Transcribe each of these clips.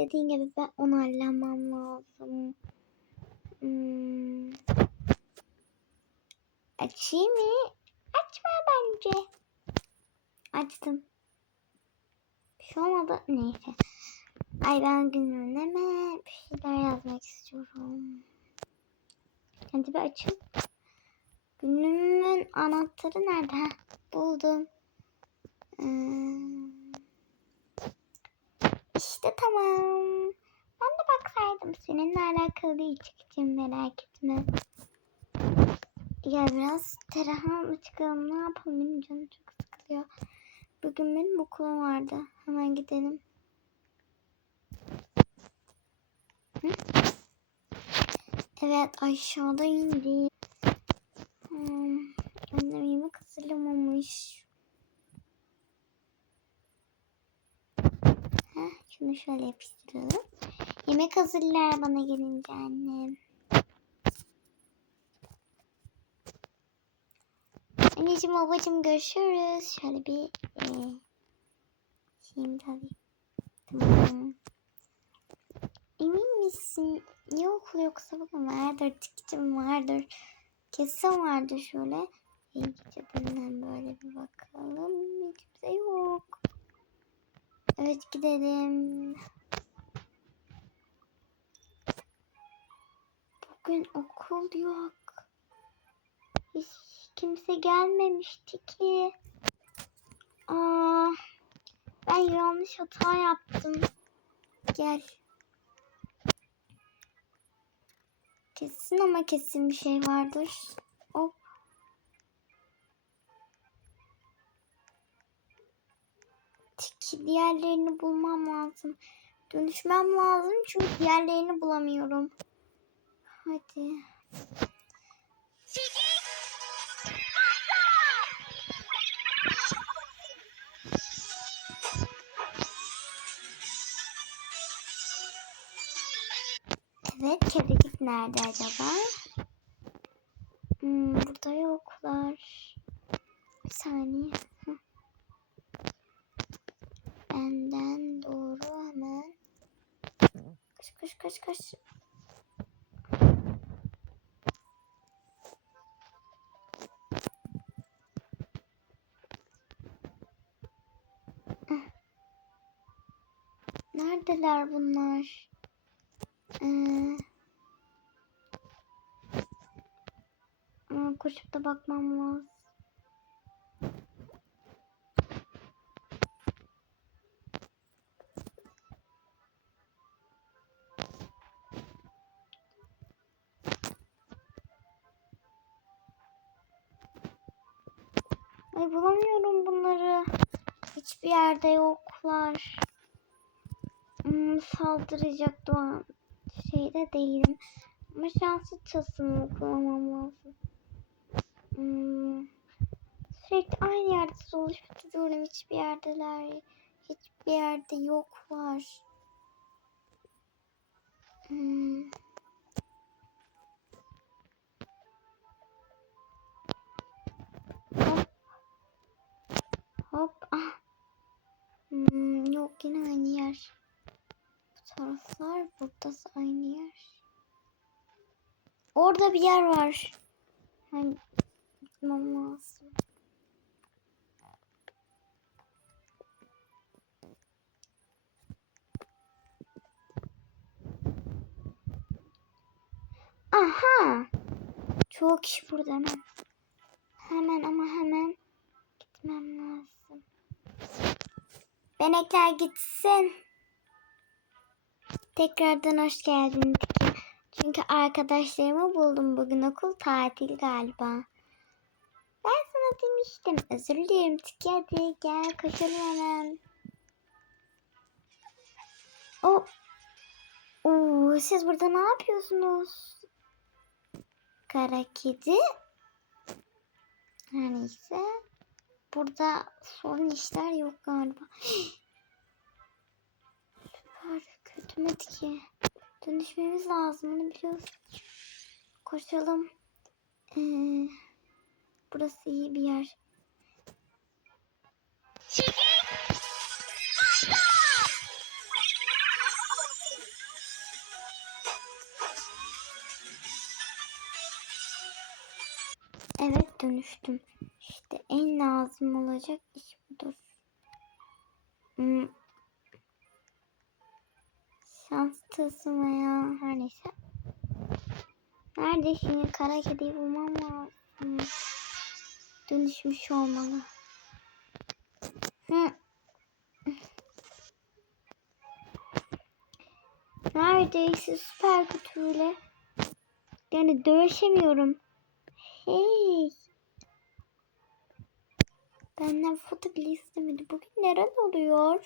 dediğin gibi ben onu halletmem lazım. Hmm. Açayım mı? Açma bence. Açtım. Bir şey olmadı. Neyse. Ay ben günlüğüne bir şeyler yazmak istiyorum. Hadi bir açın. Günlüğümün anahtarı nerede? Buldum. Hmm. İşte tamam. Ben de baksaydım seninle alakalı değil merak etme. Ya biraz teraha mı çıkalım ne yapalım benim canım çok sıkılıyor. Bugün benim okulum vardı. Hemen gidelim. Hı? Evet aşağıda indi. Hmm, annem yemek hazırlamamış. Heh, şunu şöyle yapıştıralım. Yemek hazırlar bana gelince annem. Anneciğim babacığım görüşürüz. Şöyle bir e, de alayım. Tamam. Emin misin? Yok yoksa bugün vardır. Tikitim vardır. Kesin vardır şöyle. İyice bundan böyle bir bakalım. Hiç kimse yok. Evet gidelim. Bugün okul yok. Hiç kimse gelmemişti ki. Aa, ben yanlış hata yaptım. Gel. Kesin ama kesin bir şey vardır. Diğerlerini bulmam lazım. Dönüşmem lazım çünkü diğerlerini bulamıyorum. Hadi. Evet, kedicik nerede acaba? Hmm, burada yoklar. Bir saniye. Heh. Benden doğru hemen. Kaç kaç. Neredeler bunlar? Ee, koşup da bakmam lazım. Ay bulamıyorum bunları. Hiçbir yerde yoklar. Hmm, saldıracaktı o an. Şeyde değilim. Ama şanslı tılsımı kullanmam lazım. Hmm. Sürekli aynı yerde dolaşıp duruyorum. Hiçbir yerdeler. Hiçbir yerde yoklar. Hmm. Hop. Ah. Hmm, yok yine aynı yer. Bu taraflar burada aynı yer. Orada bir yer var. Ben gitmem lazım. Aha. Çok kişi burada hemen. Hemen ama hemen gitmem lazım. Benekler gitsin. Tekrardan hoş geldin. Çünkü arkadaşlarımı buldum. Bugün okul tatil galiba. Ben sana demiştim. Özür dilerim Tiki hadi gel koşalım hemen. O. Oo, siz burada ne yapıyorsunuz? Kara kedi. Her neyse. Burada son işler yok galiba. Süper. Kötü mü ki? Dönüşmemiz lazım. Onu biliyoruz. Koşalım. Ee, burası iyi bir yer. Evet dönüştüm. En lazım olacak iş budur. Hmm. Şans tılsımı ya. Her neyse. Nerede şimdi kara kediyi bulmam lazım. Dönüşmüş olmalı. Hı. Neredeyse süper kötüyle. Yani dövüşemiyorum. Hey. Benden foto bile istemedi. Bugün neren oluyor?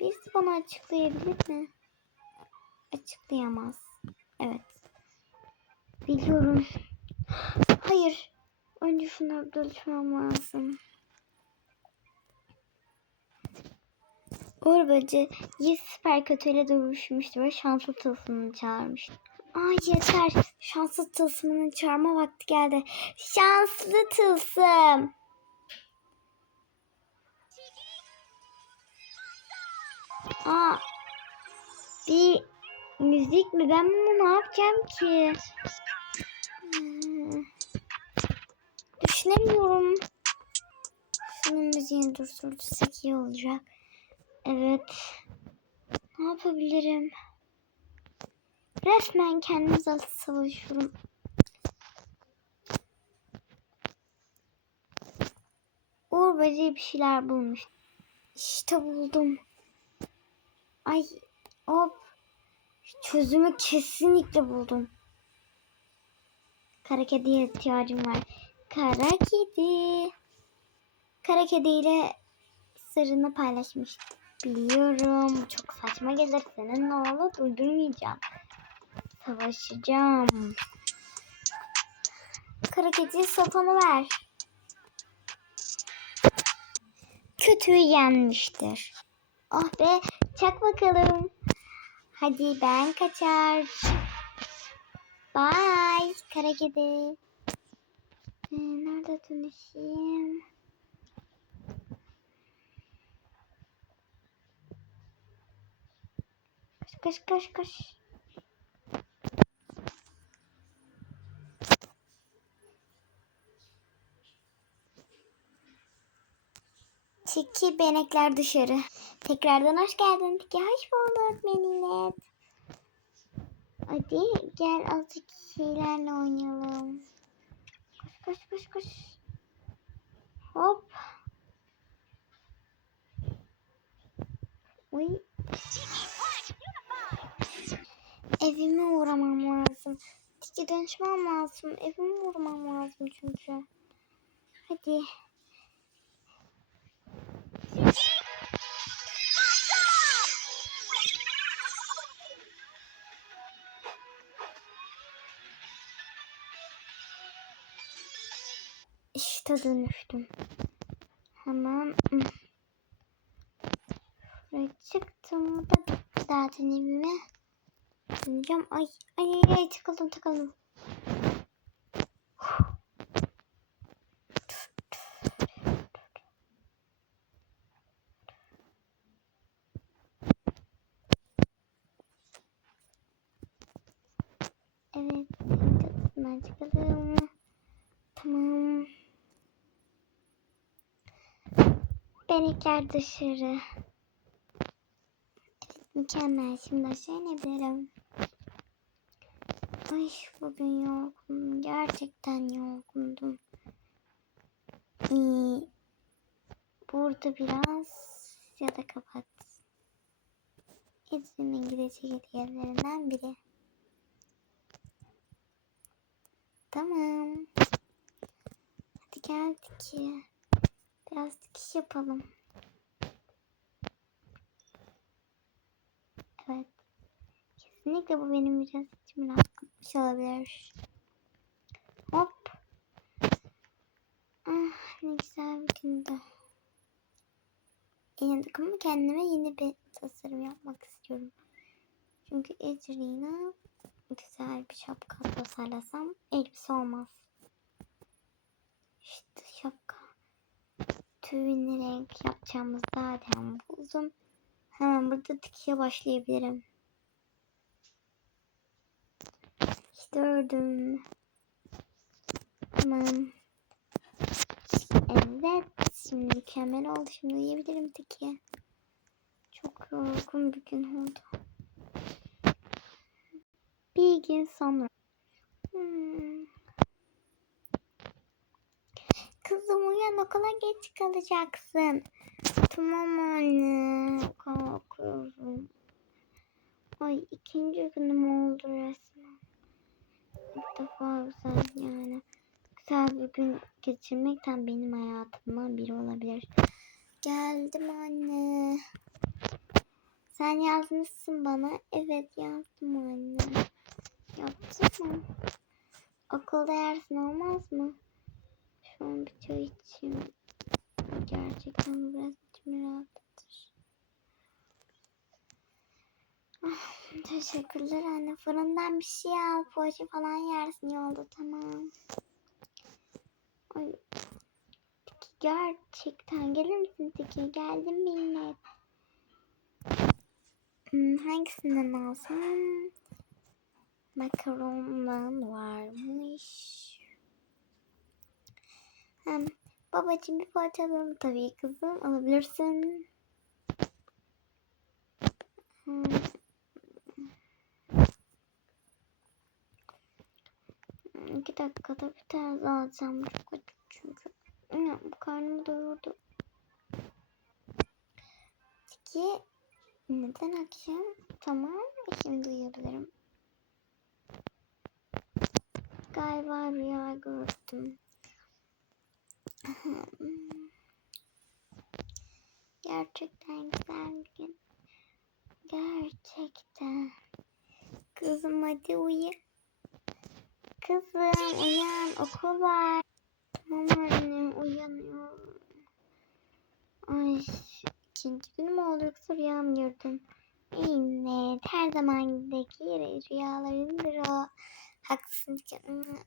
Birisi bana açıklayabilir mi? Açıklayamaz. Evet. Biliyorum. Hayır. Önce şunları dönüşmem lazım. Uğur Böcü yüz süper kötüyle dövüşmüştü ve şanslı tılsımını çağırmıştı. Ay yeter. Şanslı tılsımını çağırma vakti geldi. Şanslı tılsım. Aa, bir müzik mi? Ben bunu ne yapacağım ki? Hmm. Düşünemiyorum. Şunun müziğini durdurursak iyi olacak. Evet. Ne yapabilirim? Resmen kendimize savaşıyorum. Uğur Böceği bir şeyler bulmuş. İşte buldum. Ay hop. Çözümü kesinlikle buldum. Kara kediye ihtiyacım var. Kara kedi. Kara kediyle sırrını paylaşmıştım. Biliyorum. Çok saçma gelir. Senin oğlu durdurmayacağım. Savaşacağım. Kara sopanı ver. Kötüyü yenmiştir. Oh be. Çak bakalım. Hadi ben kaçar. Bye. Kara kedi. Ee, nerede dönüşeyim? Koş koş koş koş. Tiki benekler dışarı. Tekrardan hoş geldin Tiki. Hoş bulduk Melinet. Hadi gel azıcık şeylerle oynayalım. Koş koş koş koş. Hop. Uy. Evime uğramam lazım. Tiki dönüşmem lazım. Evime uğramam lazım çünkü. Hadi. İşte dönüştüm. Hemen şuraya çıktım da zaten evime döneceğim. Ay ay ay, ay tıkıldım tıkıldım. Evet, çıkalım. Tamam. Benekler dışarı. Evet, mükemmel. Şimdi aşağı inebilirim. Ay bugün yorgunum. Gerçekten yorgundum. İyi. Burada biraz ya da kapat. İzmir'in gidecek hediyelerinden biri. Tamam. Hadi geldik ki. Biraz dikiş yapalım. Evet. Kesinlikle bu benim biraz içimi rahatlatmış olabilir. Hop. Ah ne güzel bir gündü. Yeni takımı kendime yeni bir tasarım yapmak istiyorum. Çünkü Ecrin'a güzel bir şapka tasarlasam elbise olmaz. İşte şapka. Tüyünü renk yapacağımız zaten buldum. Hemen burada dikişe başlayabilirim. İşte ördüm. Tamam. Evet. Şimdi mükemmel oldu. Şimdi uyuyabilirim Tiki. Çok yorgun bir gün oldu. Bir gün sonra. Kızım uyan okula geç kalacaksın. Tamam anne. Kalkıyorum. Ay ikinci günüm oldu resmen. İlk defa güzel yani. Güzel bir gün geçirmekten benim hayatımdan biri olabilir. Geldim anne. Sen yazmışsın bana. Evet yazdım anne. Yaptın mı? Okulda yersin olmaz mı? Şu an çay içeyim. Gerçekten biraz içimi rahatlatır. Ah, teşekkürler anne. Fırından bir şey al. Poğaça falan yersin yolda tamam. Ay. Tiki gerçekten gelir misin Tiki? Geldim minnet. Hmm, hangisinden alsam? Makarondan varmış. Hem babacığım bir poğaça alırım tabii kızım. Alabilirsin. Hmm. İki dakikada bir tane daha alacağım. Çok acı çünkü. Ya, bu karnımı doyurdu. Tiki neden akşam? Tamam şimdi uyuyabilirim. Galiba rüya gördüm. Gerçekten güzel bir gün. Gerçekten. Kızım hadi uyu. Kızım uyan okul var. Tamam anne uyanıyorum. Ay ikinci gün mü oldu yoksa rüya mı gördüm? Evet her zamandaki rüyalarımdır o. Haklısın canım.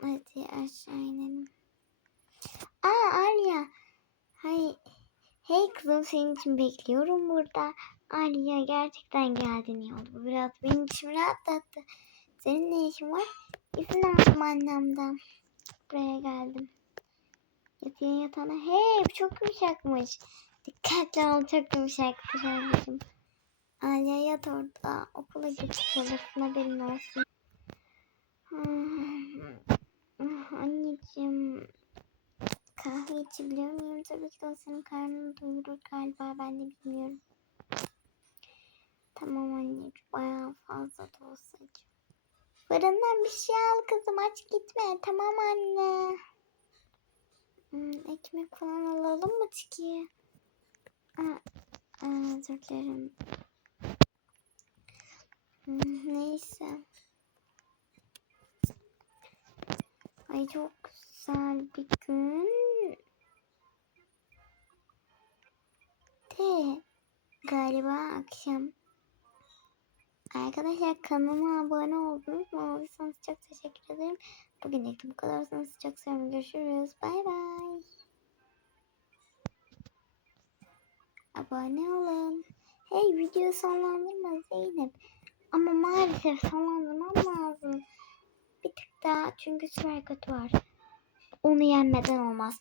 Hadi aşağı inelim. Aa Arya. Hay. Hey kızım senin için bekliyorum burada. Arya gerçekten geldin iyi oldu. Biraz benim içimi rahatlattı. Senin ne işin var? İzin aldım annemden. Buraya geldim. Yatağın yatağına. Hey bu çok yumuşakmış. Dikkatli ol çok yumuşaktır anneciğim. Alya yat orada. Okula geç kalırsın haberin olsun. Ah, anneciğim. Kahve içebiliyor muyum? Tabii ki de o senin karnını doyurur galiba. Ben de bilmiyorum. Tamam anneciğim. Bayağı fazla da olsa. Fırından bir şey al kızım. Aç gitme. Tamam anne. Hmm, ekmek falan alalım mı Tiki? Aa, aa, özür dilerim. Hmm, neyse. Ay çok güzel bir gün. De galiba akşam. Arkadaşlar kanalıma abone oldunuz mu? Olduysanız çok teşekkür ederim. Bugünlük bu kadar. Sizi çok seviyorum. Görüşürüz. Bay bay. Abone olun. Hey video sonlandırma Zeynep. Ama maalesef sonlandırmam lazım. Daha çünkü süper kötü var. Onu yenmeden olmaz.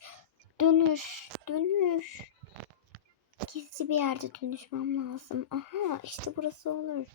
Dönüş, dönüş. Gizli bir yerde dönüşmem lazım. Aha işte burası olur.